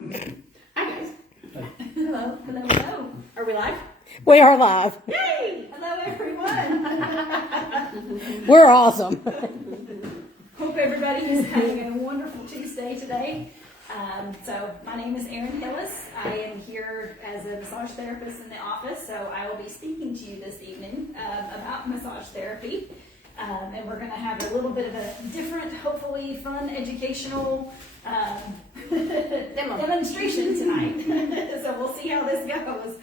Hi guys. Hello, hello, hello. Are we live? We are live. Yay! Hello everyone. We're awesome. Hope everybody is having a wonderful Tuesday today. So my name is Erin Hillis. I am here as a massage therapist in the office, so I will be speaking to you this evening about massage therapy. And we're going to have a little bit of a different, hopefully fun, educational demonstration tonight. So we'll see how this goes.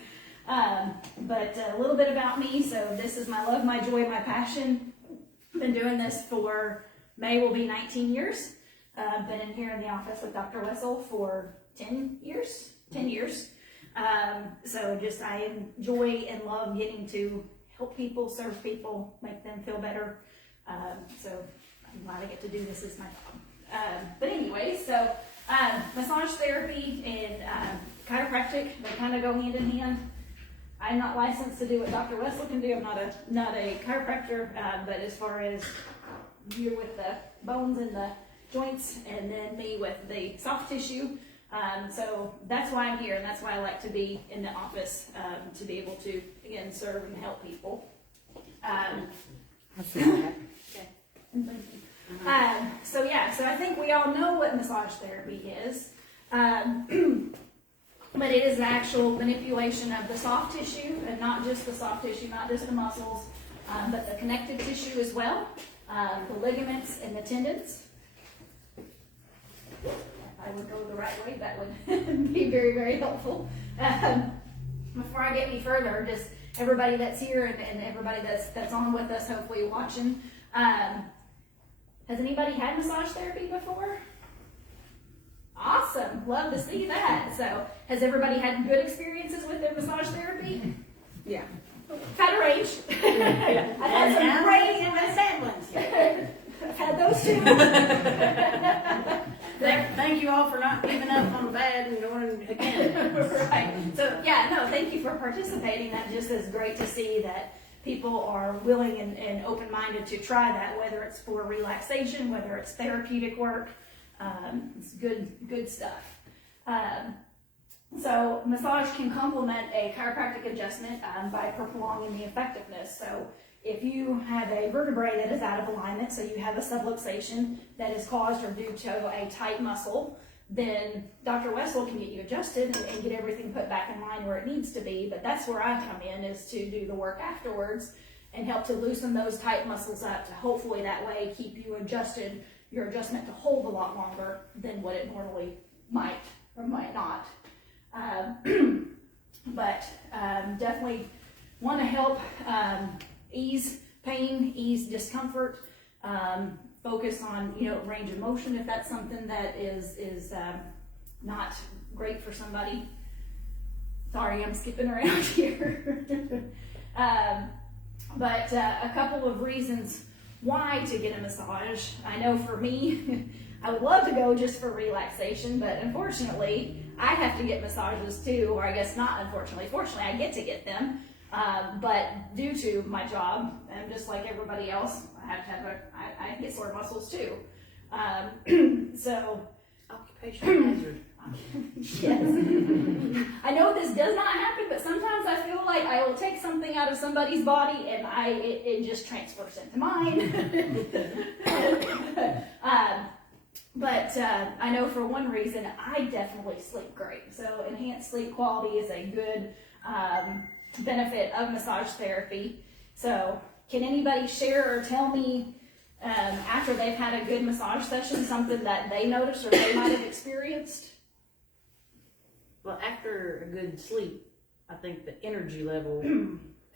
But a little bit about me. So this is my love, my joy, my passion. Been doing this for May will be 19 years. Been in here in the office with Dr. Wessel for 10 years. So just I enjoy and love getting to help people, serve people, make them feel better. So I'm glad I get to do this as my job. But anyway, so massage therapy and chiropractic, they kind of go hand in hand. I'm not licensed to do what Dr. Wessel can do. I'm not a chiropractor, but as far as you with the bones and the joints, and then me with the soft tissue. So that's why I'm here, and that's why I like to be in the office, to be able to, again, serve and help people. So I think we all know what massage therapy is. But it is the actual manipulation of the soft tissue, and not just the soft tissue, not just the muscles, but the connective tissue as well, the ligaments and the tendons. If I would go the right way, that would be very, very helpful. Before I get any further, just everybody that's here and everybody that's on with us, hopefully watching, has anybody had massage therapy before? Awesome, love to see that. So, has everybody had good experiences with their massage therapy? Yeah. Kind of range. I've had some great and my sad ones. I've had those too. Thank you all for not giving up on the bad and going again. Right. So thank you for participating. That just is great to see that people are willing and open-minded to try that, whether it's for relaxation, whether it's therapeutic work. It's good stuff. So massage can complement a chiropractic adjustment by prolonging the effectiveness. So if you have a vertebrae that is out of alignment, so you have a subluxation that is caused or due to a tight muscle, then Dr. Wessel can get you adjusted and get everything put back in line where it needs to be. But that's where I come in, is to do the work afterwards and help to loosen those tight muscles up to hopefully that way keep you adjusted, your adjustment to hold a lot longer than what it normally might or might not. But definitely want to help ease pain, ease discomfort, focus on range of motion if that's something that is not great for somebody. Sorry, I'm skipping around here. But a couple of reasons why to get a massage. I know for me, I would love to go just for relaxation, but unfortunately, I have to get massages too, or I guess not unfortunately. Fortunately, I get to get them. But due to my job, and just like everybody else, I have to have I get sore muscles too. So Occupational hazard. Yes. I know this does not happen, but sometimes I feel like I will take something out of somebody's body and it just transfers into mine. But I know for one reason, I definitely sleep great. So enhanced sleep quality is a good benefit of massage therapy. So can anybody share or tell me after they've had a good massage session, something that they noticed or they might have experienced? Well, after a good sleep, I think the energy level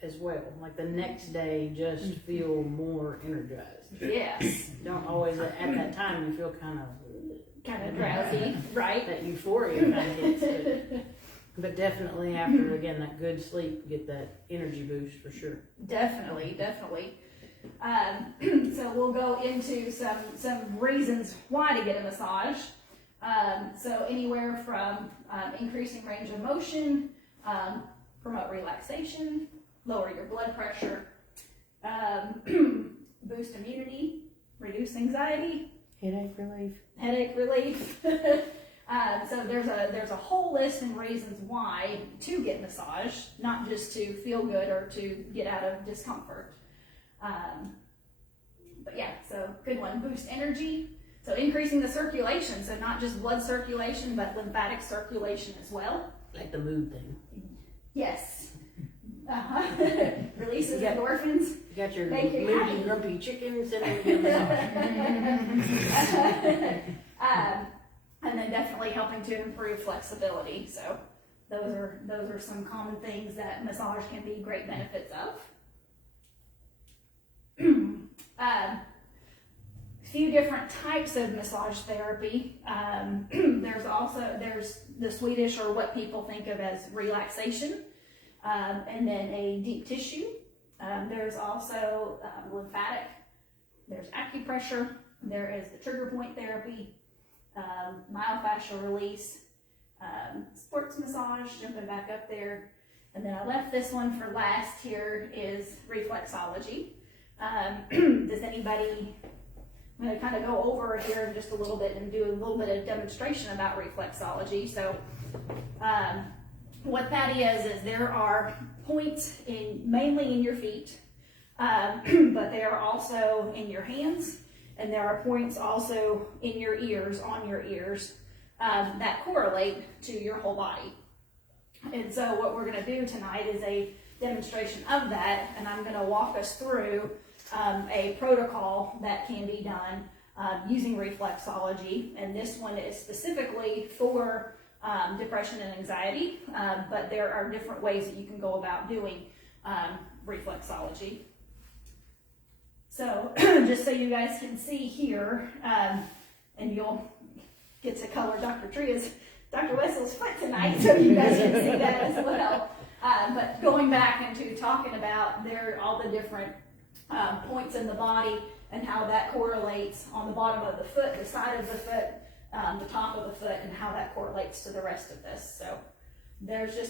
as well. Like the next day, just feel more energized. Yes. Don't always at that time you feel kind of drowsy, right? That euphoria kind of hits. But definitely after again that good sleep, get that energy boost for sure. Definitely. So we'll go into some reasons why to get a massage. So anywhere from increasing range of motion, promote relaxation, lower your blood pressure, boost immunity, reduce anxiety, Headache relief. So there's a whole list of reasons why to get massage, not just to feel good or to get out of discomfort. But yeah, so good one. Boost energy. So increasing the circulation. So not just blood circulation, but lymphatic circulation as well. Like the mood thing. Yes. Releases endorphins. You got your Make you moody, happy. grumpy chicken sitting in the And then definitely helping to improve flexibility. So those are some common things that massage can be great benefits of. Few different types of massage therapy. There's the Swedish, or what people think of as relaxation, and then a deep tissue. There's also lymphatic. There's acupressure. There is the trigger point therapy, myofascial release, sports massage, jumping back up there. And then I left this one for last here is reflexology. Does anybody, I'm going to kind of go over it here in just a little bit and do a little bit of demonstration about reflexology. So what that is there are points mainly in your feet, but they are also in your hands, and there are points also in your ears, on your ears, that correlate to your whole body. And so what we're going to do tonight is a demonstration of that, and I'm going to walk us through a protocol that can be done using reflexology. And this one is specifically for depression and anxiety, but there are different ways that you can go about doing reflexology. So just so you guys can see here, and you'll get to color Dr. Wessel's foot tonight, so you guys can see that as well. But going back into talking about all the different points in the body and how that correlates on the bottom of the foot, the side of the foot, the top of the foot, and how that correlates to the rest of this. So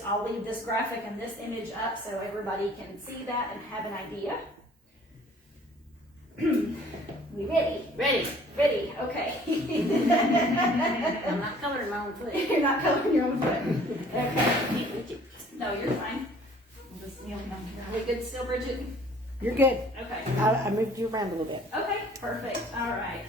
I'll leave this graphic and this image up so everybody can see that and have an idea. We ready? Ready, okay. I'm not coloring my own foot. You're not coloring your own foot. Okay. No, you're fine. We'll just kneel down here. Are we good still, Bridget? You're good. Okay. I moved you around a little bit. Okay, perfect. All right.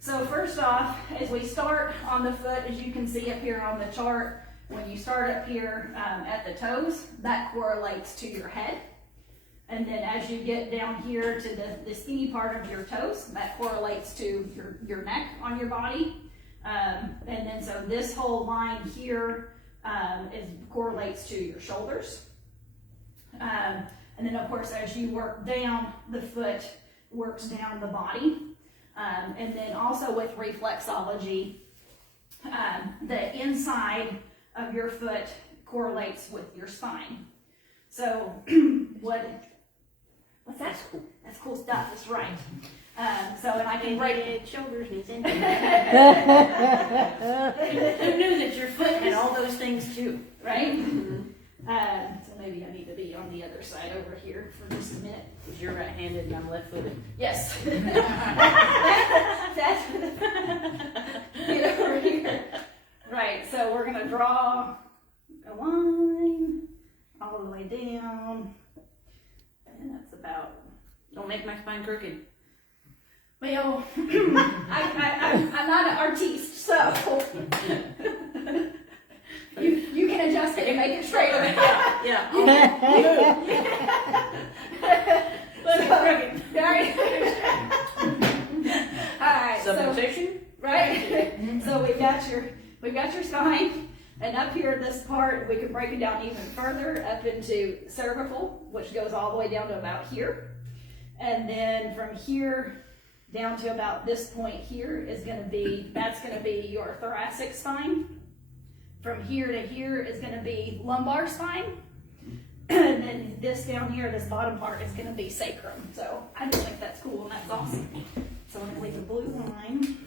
So first off, as we start on the foot, as you can see up here on the chart, when you start up here at the toes, that correlates to your head. And then as you get down here to the skinny part of your toes, that correlates to your neck on your body. And then so this whole line here correlates to your shoulders. And then of course, as you work down, the foot works down the body. And then also with reflexology, the inside of your foot correlates with your spine. So what's that? That's cool stuff, that's right. And I can break Head, shoulders, knees, and Who knew that your foot had all those things too? right? So maybe I need to be on the other side over here for just a minute. Because you're right-handed and I'm left-footed. Yes. Get over here. Right, so we're gonna draw a line all the way down. And that's about, Don't make my spine crooked. well, I'm not an artiste, so you can adjust it and make it straighter. Yeah. Alright, so, Subluxation? right? So we've got your spine, and up here, this part, we can break it down even further up into cervical, which goes all the way down to about here. And then from here down to about this point here that's gonna be your thoracic spine. From here to here is gonna be lumbar spine. And then this down here, this bottom part is gonna be sacrum. So I just think that's cool and that's awesome. So I'm gonna leave a blue line.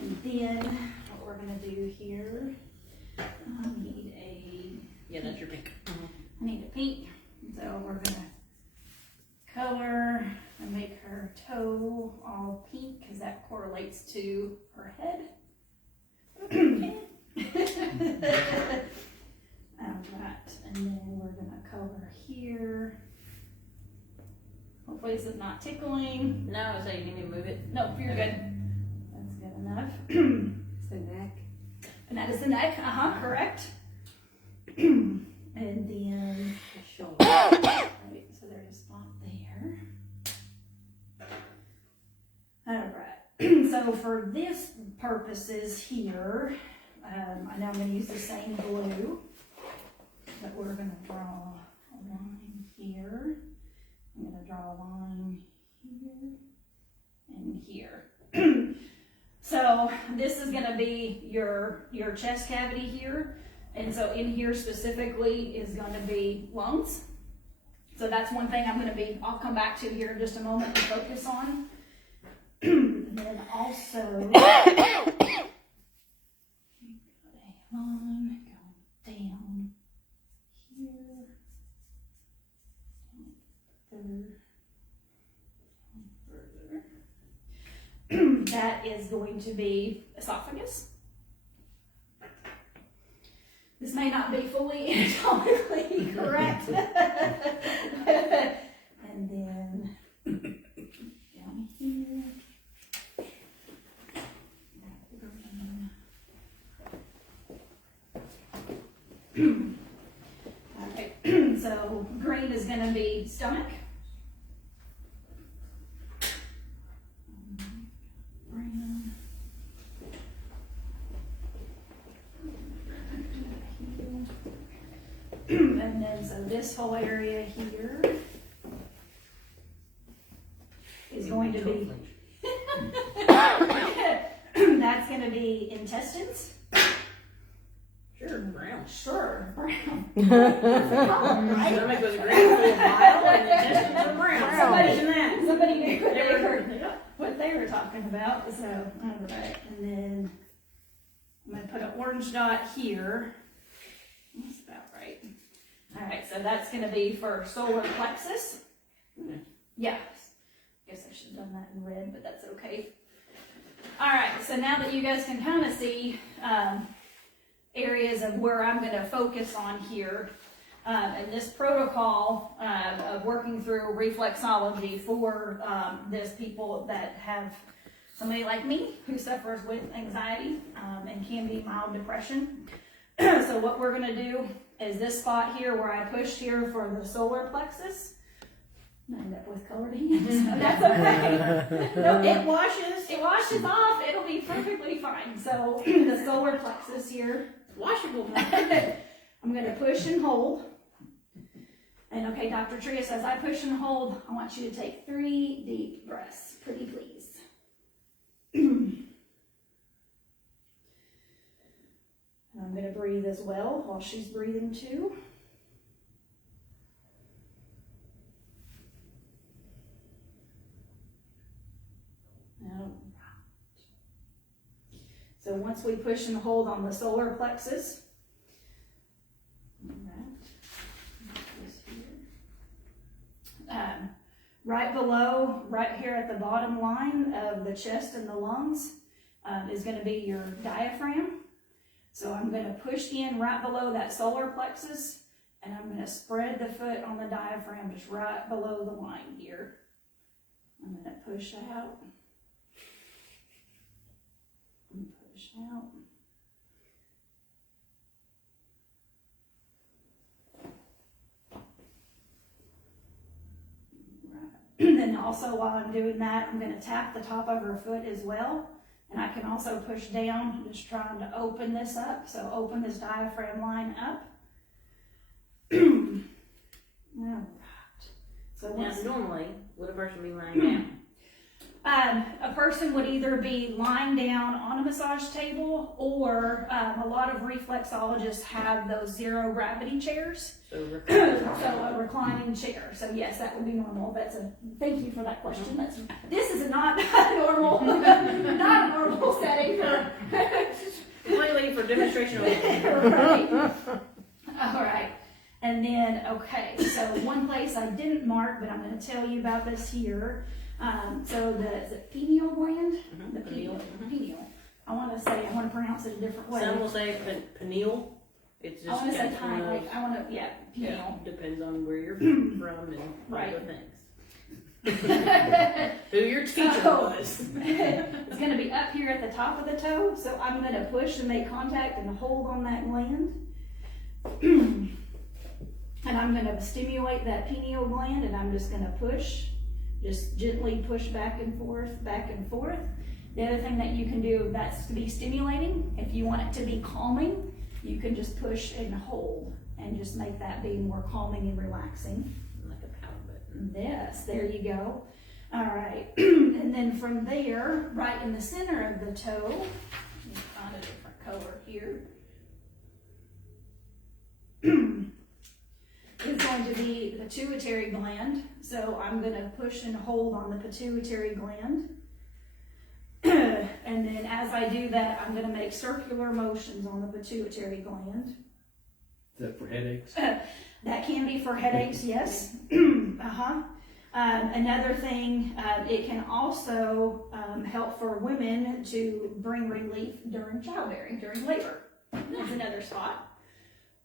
And then what we're gonna do here, I That's your pink. need a pink. So we're gonna color and make her toe all pink because that correlates to her head. Alright, and then we're gonna color here. Hopefully this is not tickling. No, so you need me to move it? Nope, you're good. That's good enough. It's the neck. And that is the neck, correct. And then, The shoulder. right, so there's a spot there. Alright, so for this purposes here, I know I'm gonna use the same glue, but we're gonna draw a line here. I'm gonna draw a line here and here. So this is gonna be your chest cavity here. And so in here specifically is gonna be lungs. So that's one thing I'll come back to here in just a moment and focus on. And then also, a line going down here. Further. That is going to be esophagus. This may not be fully anatomically correct. And then down here. Alright, so green is going to be stomach. Brown. And then so this whole area here is going to be that's going to be intestines. Sure, brown. Sure, brown. Stomach was green full of bile and the intestines are brown. Somebody's in that. Somebody knew what they were talking about. So, all right, and then I'm going to put an orange dot here. That's about right. All right, so that's going to be for solar plexus. Yeah, guess I should have done that in red, but that's okay. All right, so now that you guys can kind of see areas of where I'm going to focus on here, and this protocol of working through reflexology for this people that have somebody like me who suffers with anxiety and can be mild depression. So what we're going to do is this spot here where I pushed here for the solar plexus. I end up with colored hands. That's okay. No, it washes off. It'll be perfectly fine. So the solar plexus here. Washable. I'm going to push and hold. And okay, Dr. Tria says, I push and hold. I want you to take 3 deep breaths. Pretty please. And I'm going to breathe as well while she's breathing too. So once we push and hold on the solar plexus, right below, right here at the bottom line of the chest and the lungs is going to be your diaphragm. So I'm going to push in right below that solar plexus, and I'm going to spread the foot on the diaphragm just right below the line here. I'm going to push out. And push out. Right. And then also while I'm doing that, I'm going to tap the top of her foot as well. And I can also push down, just trying to open this up. So open this diaphragm line up. All right. So Now, once, normally, would a person be lying down? a person would either be lying down on a massage table, or a lot of reflexologists have those zero gravity chairs. So, So a reclining chair. So yes, that would be normal. Thank you for that question. This is not a normal, not a normal setting for. completely for demonstration only. Right. All right. And then, okay, so one place I didn't mark, but I'm going to tell you about this here. So is it pineal gland? Mhm, The pineal. pineal. Pineal. I want to pronounce it a different way. Some will say pineal. It's I just want to say kind of, like, I want to, yeah, pineal. depends on where you're from and Right. other things. Who your teacher was. It's going to be up here at the top of the toe, so I'm going to push and make contact and hold on that gland. And I'm going to stimulate that pineal gland, and I'm just going to push, just gently push back and forth, back and forth. The other thing that you can do, that's to be stimulating. If you want it to be calming, you can just push and hold and just make that be more calming and relaxing. Like a power button. Yes, there you go. All right, and then from there, right in the center of the toe, let me find a different color here, is going to be the pituitary gland. So I'm going to push and hold on the pituitary gland. And then as I do that, I'm going to make circular motions on the pituitary gland. Is that for headaches? That can be for headaches, yes. Another thing, it can also help for women to bring relief during childbearing, during labor. That's another spot.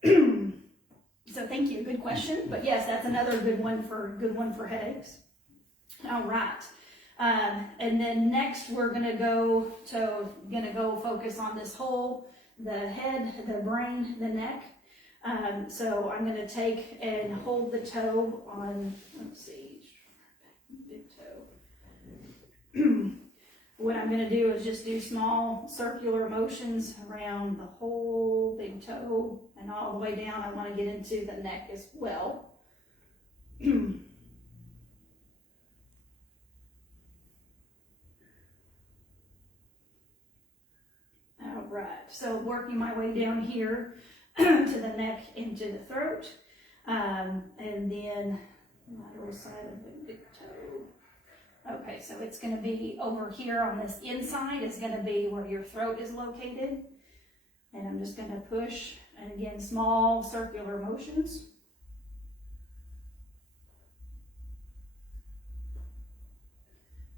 So thank you, good question. But yes, that's another good one for headaches. All right. And then next we're gonna go focus on this whole, the head, the brain, the neck. So I'm gonna take and hold the toe on, let's see, big toe. What I'm gonna do is just do small circular motions around the whole big toe and all the way down. I wanna get into the neck as well. All right, so working my way down here to the neck into the throat, and then lateral side of the big toe. Okay, so it's going to be over here on this inside is going to be where your throat is located, and I'm just going to push, and again, small circular motions.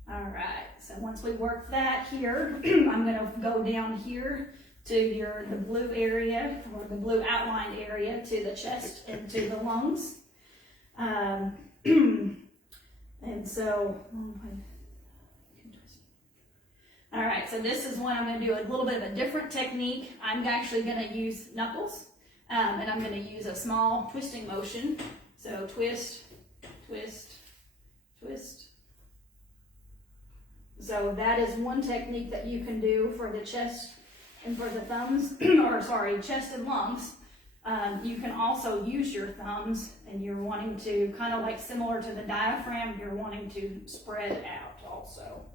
All right, so once we work that here, I'm going to go down here to the blue area, or the blue outlined area, to the chest and to the lungs. And so, all right, so this is one I'm going to do a little bit of a different technique. I'm actually going to use knuckles, and I'm going to use a small twisting motion. So twist, twist, twist. So that is one technique that you can do for the chest and for the thumbs, chest and lungs. You can also use your thumbs, and you're wanting to, kind of like similar to the diaphragm, you're wanting to spread out also.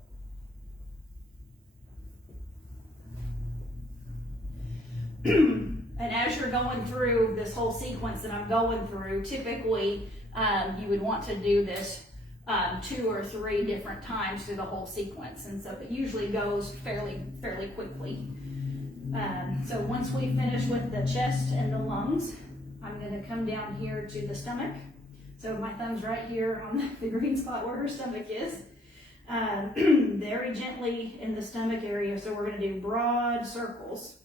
And as you're going through this whole sequence that I'm going through, typically you would want to do this 2 or 3 different times through the whole sequence, and so it usually goes fairly quickly. So once we finish with the chest and the lungs, I'm going to come down here to the stomach. So my thumb's right here on the green spot where her stomach is. Very gently in the stomach area, so we're going to do broad circles.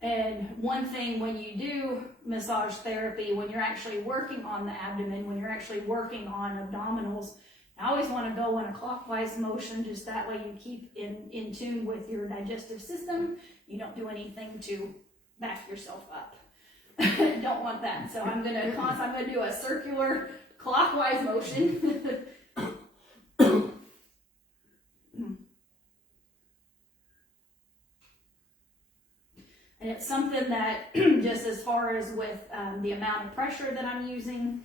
And one thing when you do massage therapy, when you're actually working on the abdomen, when you're actually working on abdominals, I always want to go in a clockwise motion, just that way you keep in tune with your digestive system. You don't do anything to back yourself up. Don't want that. So I'm going to do a circular clockwise motion. And it's something that, just as far as with the amount of pressure that I'm using,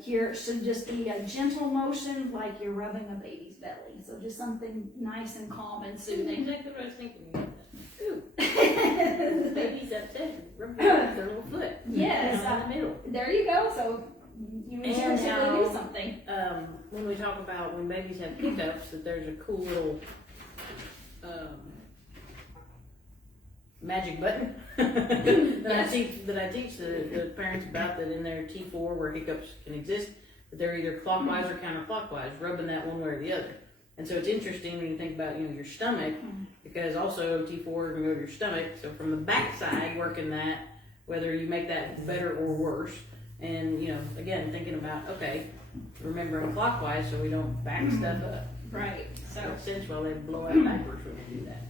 here it should just be a gentle motion, like you're rubbing a baby's belly. So just something nice and calm and soothing. Exactly what I was thinking. Ooh. The baby's upset. Rub their little foot. Yes. In the middle. There you go. So you intuitively do something. When we talk about when babies have hiccups, that there's a cool little magic button that I teach the parents about, that in their T4 where hiccups can exist, that they're either clockwise or counterclockwise, rubbing that one way or the other. And so it's interesting when you think about your stomach, because also T4 can go to your stomach. So from the backside, working that, whether you make that better or worse, and again, thinking about remembering clockwise so we don't back stuff up. Right. So since they blow out backwards when we do that.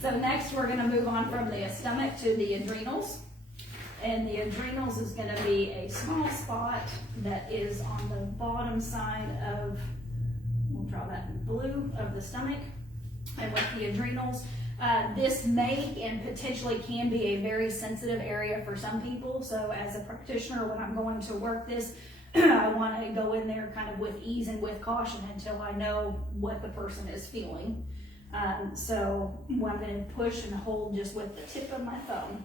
So next we're gonna move on from the stomach to the adrenals. And the adrenals is gonna be a small spot that is on the bottom side of, we'll draw that blue, of the stomach. And with the adrenals, this may and potentially can be a very sensitive area for some people. So as a practitioner, when I'm going to work this, I want to go in there kind of with ease and with caution until I know what the person is feeling. So I'm going to push and hold just with the tip of my thumb.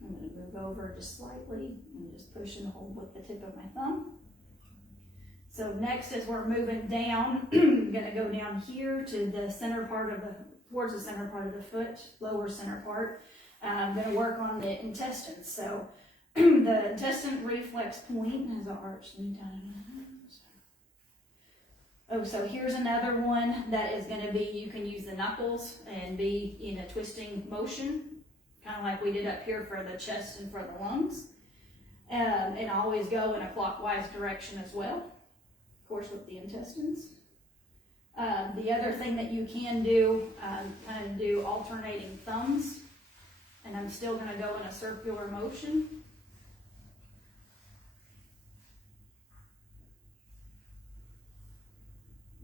I'm going to move over just slightly and just push and hold with the tip of my thumb. So next, as we're moving down, I'm going to go down here to the center part of towards the center part of the foot, lower center part. I'm going to work on the intestines. So the intestine reflex point has an arch. Oh, so here's another one that is going to be, you can use the knuckles and be in a twisting motion, kind of like we did up here for the chest and for the lungs. And always go in a clockwise direction as well, of course, with the intestines. The other thing that you can do, kind of do alternating thumbs. And I'm still going to go in a circular motion.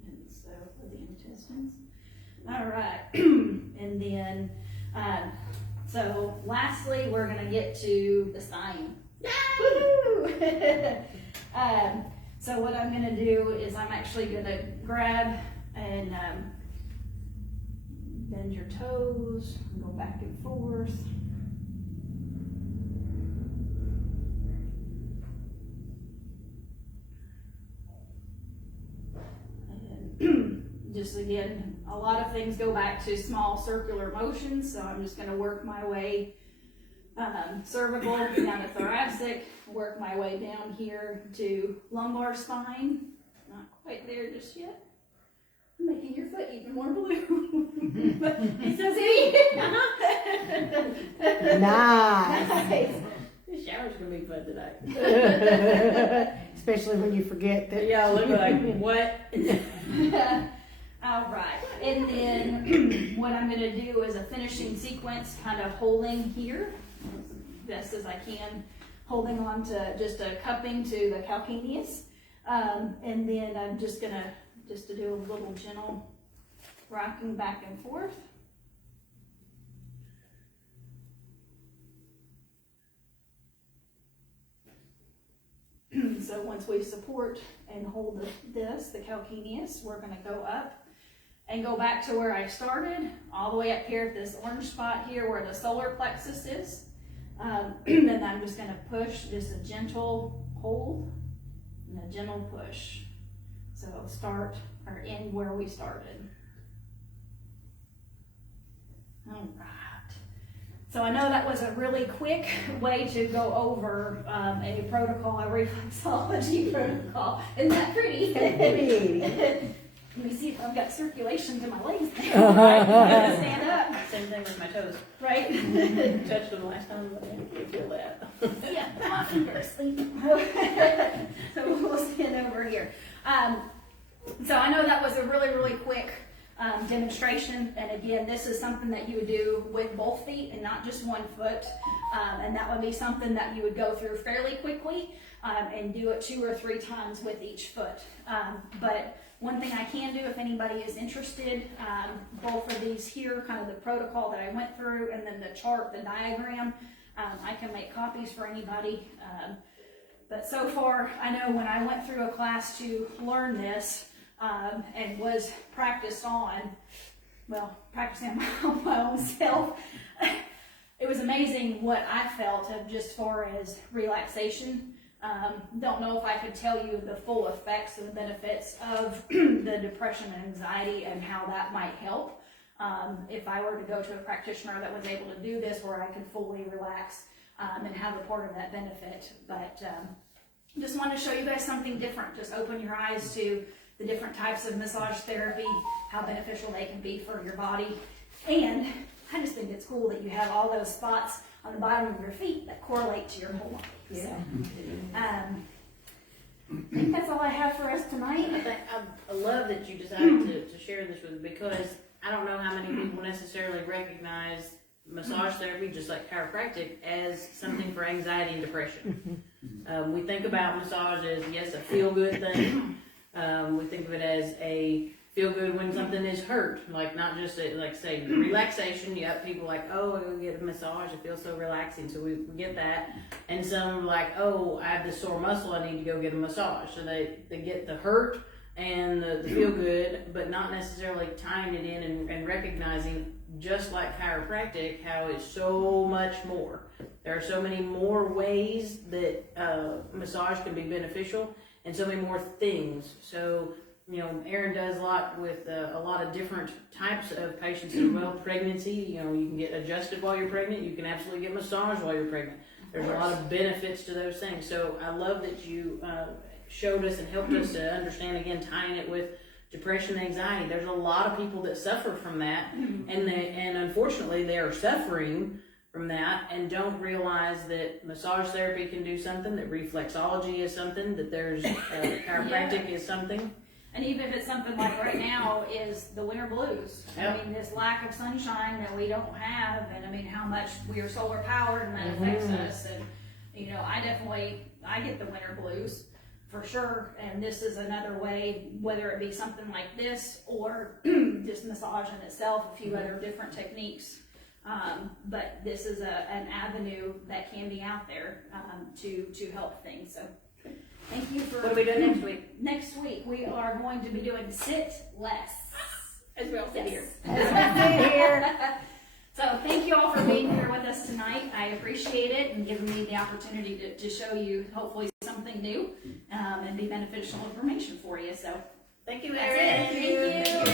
And so for the intestines. All right. And then, so lastly, we're going to get to the spine. Woohoo! So what I'm going to do is I'm actually going to grab and bend your toes, go back and forth. And just again, a lot of things go back to small circular motions, so I'm just going to work my way cervical down to thoracic, work my way down here to lumbar spine. Not quite there just yet. Making your foot even more blue. So see? Nice. The shower's gonna be fun tonight. Especially when you forget that. Yeah, look like what? All right, and then what I'm gonna do is a finishing sequence, kind of holding here as best as I can, holding on to just a cupping to the calcaneus, and then I'm just gonna to do a little gentle rocking back and forth. So once we support and hold the calcaneus, we're going to go up and go back to where I started, all the way up here at this orange spot here where the solar plexus is. Then I'm just going to push, just a gentle hold and a gentle push. So start or end where we started. All right. So I know that was a really quick way to go over a protocol, a reflexology protocol. Isn't that pretty? Let me see if I've got circulation to my legs now. Right? Stand up. Same thing with my toes. Right? Touched them last time, but I can't feel that. Yeah, my fingers asleep. So we'll stand over here. So I know that was a really, really quick demonstration. And again, this is something that you would do with both feet and not just one foot. And that would be something that you would go through fairly quickly and do it 2 or 3 times with each foot. But one thing I can do if anybody is interested, both of these here, kind of the protocol that I went through, and then the chart, the diagram, I can make copies for anybody. But so far, I know when I went through a class to learn this and was practicing on my own self, it was amazing what I felt of just far as relaxation. Don't know if I could tell you the full effects and benefits of the depression and anxiety and how that might help if I were to go to a practitioner that was able to do this where I could fully relax and have a part of that benefit. But just want to show you guys something different. Just open your eyes to the different types of massage therapy, how beneficial they can be for your body. And I just think it's cool that you have all those spots on the bottom of your feet that correlate to your whole body. Yeah. So, I think that's all I have for us tonight. I love that you decided to share this with me, because I don't know how many people necessarily recognize massage therapy, just like chiropractic, as something for anxiety and depression. We think about massage as, yes, a feel-good thing. We think of it as a feel-good when something is hurt, like not just like say relaxation. You have people like, oh, I go get a massage, it feels so relaxing, so we get that. And some like, oh, I have this sore muscle, I need to go get a massage. So they get the hurt and the feel-good, but not necessarily tying it in and recognizing, just like chiropractic, how it's so much more. There are so many more ways that massage can be beneficial, and so many more things. So, you know, Erin does a lot with a lot of different types of patients as well. Pregnancy, you know, you can get adjusted while you're pregnant. You can absolutely get massage while you're pregnant. There's a lot of benefits to those things. So I love that you showed us and helped us to understand, again, tying it with depression and anxiety. There's a lot of people that suffer from that, and unfortunately they are suffering from that and don't realize that massage therapy can do something, that reflexology is something, that there's chiropractic is something. And even if it's something like right now is the winter blues. Yep. I mean, this lack of sunshine that we don't have, and I mean, how much we are solar powered and that affects us. And, you know, I get the winter blues for sure. And this is another way, whether it be something like this or just massage in itself, a few other different techniques. But this is an avenue that can be out there to help things. So thank you for. What are we doing next week? Next week we are going to be doing sit less, as we all sit here. So thank you all for being here with us tonight. I appreciate it and giving me the opportunity to show you hopefully something new and be beneficial information for you. So Thank you, that's Erin. it. Thank you.